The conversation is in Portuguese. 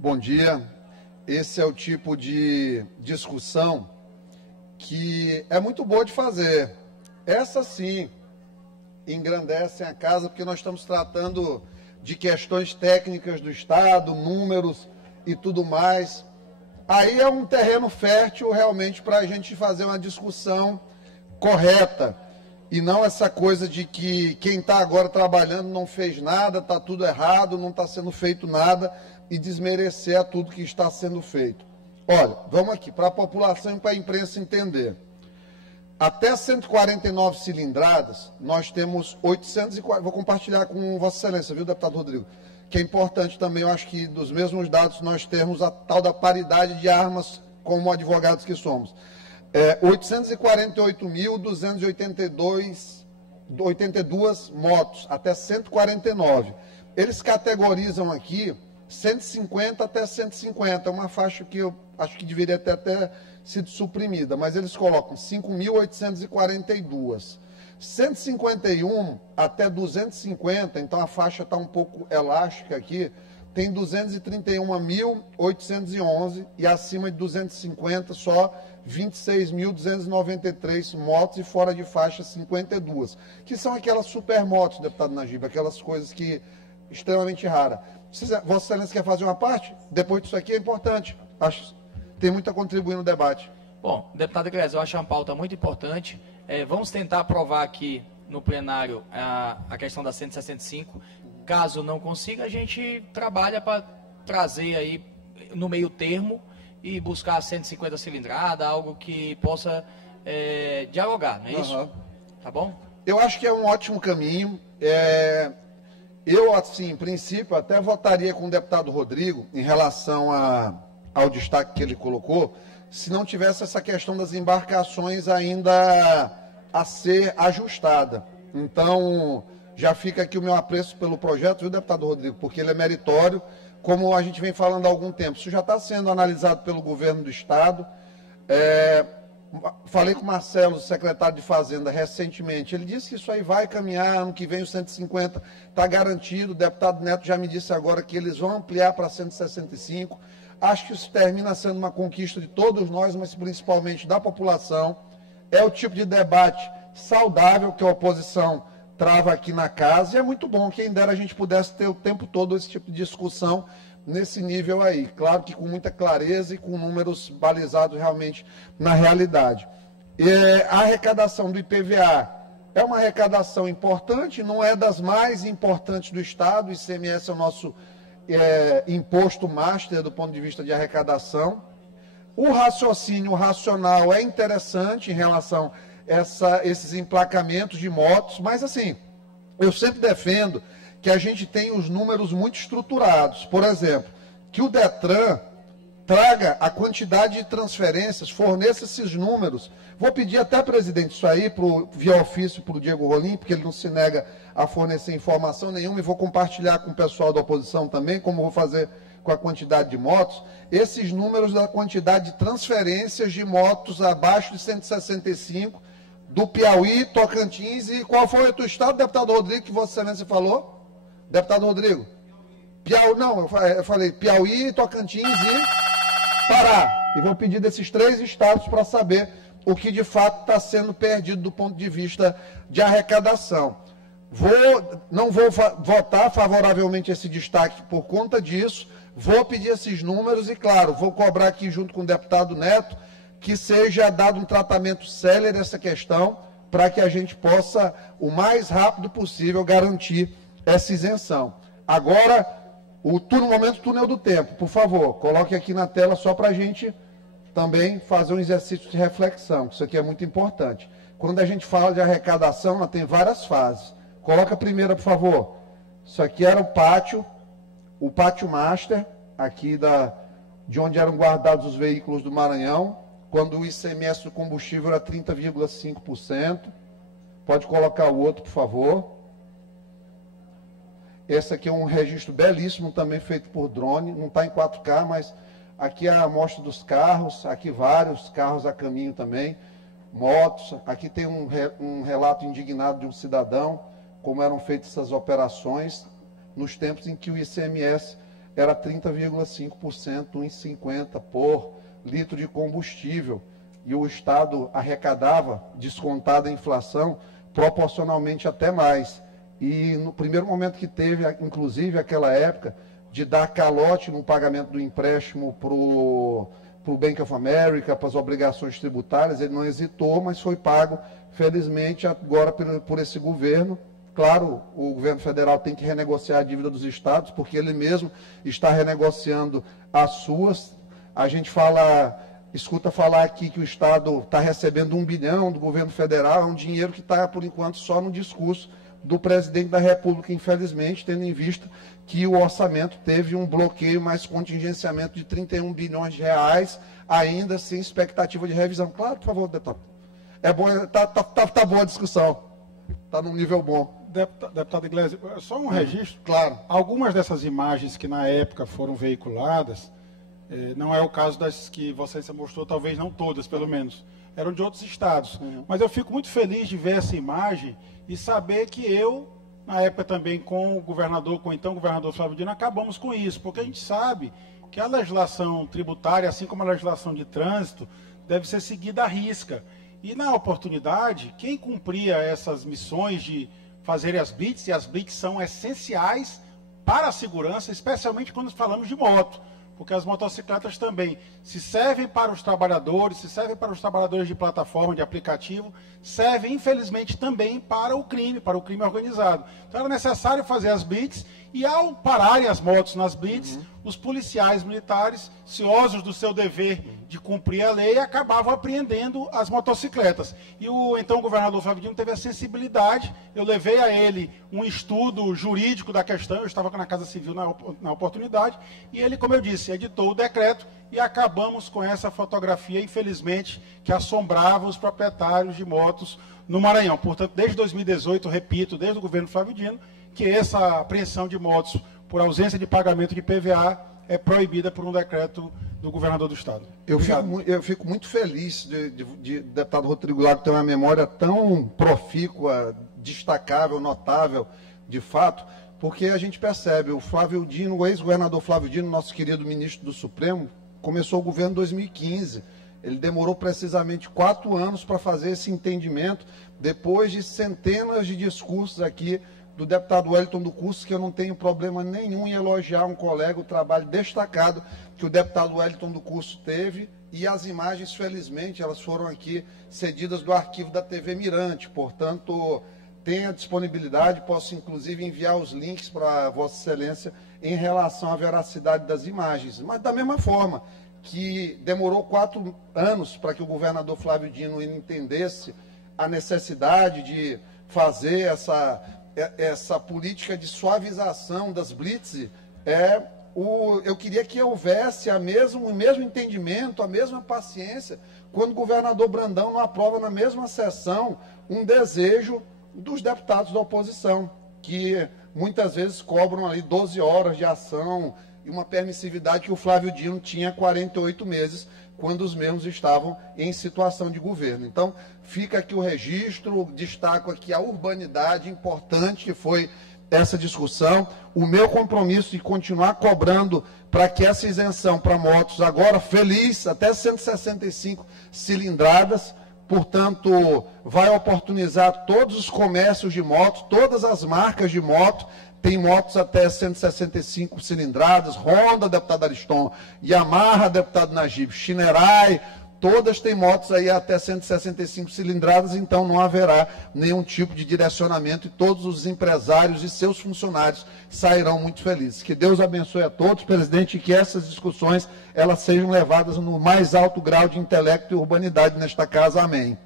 Bom dia. Esse é o tipo de discussão que é muito boa de fazer. Essa sim engrandecem a casa, porque nós estamos tratando de questões técnicas do Estado, números e tudo mais. Aí é um terreno fértil realmente para a gente fazer uma discussão correta e não essa coisa de que quem está agora trabalhando não fez nada, está tudo errado, não está sendo feito nada e desmerecer a tudo que está sendo feito. Olha, vamos aqui, para a população e para a imprensa entender. Até 149 cilindradas, nós temos 840, vou compartilhar com Vossa Excelência, viu, deputado Rodrigo? Que é importante também, eu acho que dos mesmos dados nós termos a tal da paridade de armas como advogados que somos. 848.282 motos, até 149. Eles categorizam aqui 150 até 150, uma faixa que eu acho que deveria ter até sido suprimida, mas eles colocam 5.842. 151 até 250, então a faixa está um pouco elástica aqui, tem 231.811 e acima de 250 só 26.293 motos e fora de faixa 52, que são aquelas supermotos, deputado Najib, aquelas coisas que extremamente raras. Vossa Excelência quer fazer uma parte? Depois disso aqui é importante, acho, tem muito a contribuir no debate. Bom, deputado Iglesias, eu acho uma pauta muito importante. Vamos tentar aprovar aqui no plenário a questão da 165. Caso não consiga, a gente trabalha para trazer aí no meio termo e buscar a 150 cilindrada, algo que possa dialogar, não é isso? Uhum. Tá bom? Eu acho que é um ótimo caminho. Eu, assim, em princípio, até votaria com o deputado Rodrigo em relação ao destaque que ele colocou, se não tivesse essa questão das embarcações ainda a ser ajustada. Então, já fica aqui o meu apreço pelo projeto, viu, deputado Rodrigo? Porque ele é meritório, como a gente vem falando há algum tempo. Isso já está sendo analisado pelo governo do Estado. Falei com o Marcelo, secretário de Fazenda, recentemente. Ele disse que isso aí vai caminhar, ano que vem o 150 está garantido. O deputado Neto já me disse agora que eles vão ampliar para 165. Acho que isso termina sendo uma conquista de todos nós, mas principalmente da população. É o tipo de debate saudável que a oposição trava aqui na casa, e é muito bom, quem dera a gente pudesse ter o tempo todo esse tipo de discussão nesse nível aí. Claro que com muita clareza e com números balizados realmente na realidade. A arrecadação do IPVA é uma arrecadação importante, não é das mais importantes do Estado. O ICMS é o nosso imposto master do ponto de vista de arrecadação. O raciocínio racional é interessante em relação a esses emplacamentos de motos, mas assim, eu sempre defendo que a gente tem os números muito estruturados. Por exemplo, que o Detran traga a quantidade de transferências, forneça esses números. Vou pedir até, presidente, isso aí via ofício para o Diego Rolim, porque ele não se nega a fornecer informação nenhuma, e vou compartilhar com o pessoal da oposição também, como vou fazer com a quantidade de motos, esses números da quantidade de transferências de motos abaixo de 165, do Piauí, Tocantins, e qual foi o teu estado, deputado Rodrigo, que Vossa Excelência falou? Deputado Rodrigo? Piauí, não, eu falei Piauí, Tocantins e Pará. E vou pedir desses 3 estados para saber o que de fato está sendo perdido do ponto de vista de arrecadação. Não vou votar favoravelmente esse destaque por conta disso, vou pedir esses números e, claro, vou cobrar aqui junto com o deputado Neto que seja dado um tratamento célere essa questão para que a gente possa, o mais rápido possível, garantir essa isenção. Agora, momento túnel do tempo, por favor, coloque aqui na tela só para a gente também fazer um exercício de reflexão, que isso aqui é muito importante. Quando a gente fala de arrecadação, ela tem várias fases. Coloca a primeira, por favor. Isso aqui era o pátio master, aqui de onde eram guardados os veículos do Maranhão, quando o ICMS do combustível era 30,5%. Pode colocar o outro, por favor. Esse aqui é um registro belíssimo, também feito por drone. Não está em 4K, mas aqui é a amostra dos carros. Aqui vários carros a caminho também. Motos. Aqui tem um relato indignado de um cidadão, como eram feitas essas operações nos tempos em que o ICMS era 30,5%, 1,50 por litro de combustível. E o Estado arrecadava, descontada a inflação, proporcionalmente até mais. E no primeiro momento que teve, inclusive aquela época, de dar calote no pagamento do empréstimo para o Bank of America, para as obrigações tributárias, ele não hesitou, mas foi pago, felizmente, agora por esse governo. Claro, o governo federal tem que renegociar a dívida dos estados, porque ele mesmo está renegociando as suas. A gente escuta falar aqui que o Estado está recebendo 1 bilhão do governo federal, é um dinheiro que está, por enquanto, só no discurso do presidente da República, infelizmente, tendo em vista que o orçamento teve um bloqueio mais contingenciamento de 31 bilhões de reais, ainda sem expectativa de revisão. Claro, por favor, deputado. É bom, tá boa a discussão, está num nível bom. Deputado Iglesias, só um registro. Claro. Algumas dessas imagens que na época foram veiculadas, não é o caso das que Vossa Excelência mostrou, talvez não todas, pelo menos, eram de outros estados. Mas eu fico muito feliz de ver essa imagem e saber que eu, na época também com o então governador Flávio Dino, acabamos com isso, porque a gente sabe que a legislação tributária, assim como a legislação de trânsito, deve ser seguida à risca. E na oportunidade, quem cumpria essas missões de fazer as blitz, e as blitz são essenciais para a segurança, especialmente quando falamos de moto, porque as motocicletas também se servem para os trabalhadores, se servem para os trabalhadores de plataforma, de aplicativo, servem, infelizmente, também para o crime organizado. Então era necessário fazer as blitz, e ao pararem as motos nas blitz, os policiais militares, ciosos do seu dever de cumprir a lei, acabavam apreendendo as motocicletas. E o então governador Flávio Dino teve a sensibilidade, eu levei a ele um estudo jurídico da questão, eu estava na Casa Civil na oportunidade, e ele, como eu disse, editou o decreto e acabamos com essa fotografia, infelizmente, que assombrava os proprietários de motos no Maranhão. Portanto, desde 2018, repito, desde o governo Flávio Dino, que essa apreensão de motos por ausência de pagamento de PVA é proibida por um decreto do governador do Estado. Eu fico muito feliz de deputado Rodrigo Lago ter uma memória tão profícua, destacável, notável, de fato, porque a gente percebe, o Flávio Dino, o ex-governador Flávio Dino, nosso querido ministro do Supremo, começou o governo em 2015. Ele demorou precisamente 4 anos para fazer esse entendimento, depois de centenas de discursos aqui do deputado Wellington do Curso, que eu não tenho problema nenhum em elogiar um colega, o trabalho destacado que o deputado Wellington do Curso teve, e as imagens, felizmente, elas foram aqui cedidas do arquivo da TV Mirante, portanto, tenho a disponibilidade, posso inclusive enviar os links para Vossa Excelência em relação à veracidade das imagens, mas da mesma forma que demorou 4 anos para que o governador Flávio Dino entendesse a necessidade de fazer essa política de suavização das blitz, eu queria que houvesse o mesmo entendimento, a mesma paciência, quando o governador Brandão não aprova na mesma sessão um desejo dos deputados da oposição, que muitas vezes cobram ali 12 horas de ação e uma permissividade que o Flávio Dino tinha 48 meses, quando os mesmos estavam em situação de governo. Então, fica aqui o registro, destaco aqui a urbanidade importante que foi essa discussão, o meu compromisso de continuar cobrando para que essa isenção para motos, agora feliz, até 165 cilindradas, portanto, vai oportunizar todos os comércios de motos, todas as marcas de moto. Tem motos até 165 cilindradas, Honda, deputado Ariston, Yamaha, deputado Najib, Shinerai, todas têm motos aí até 165 cilindradas, então não haverá nenhum tipo de direcionamento e todos os empresários e seus funcionários sairão muito felizes. Que Deus abençoe a todos, presidente, e que essas discussões elas sejam levadas no mais alto grau de intelecto e urbanidade nesta casa. Amém.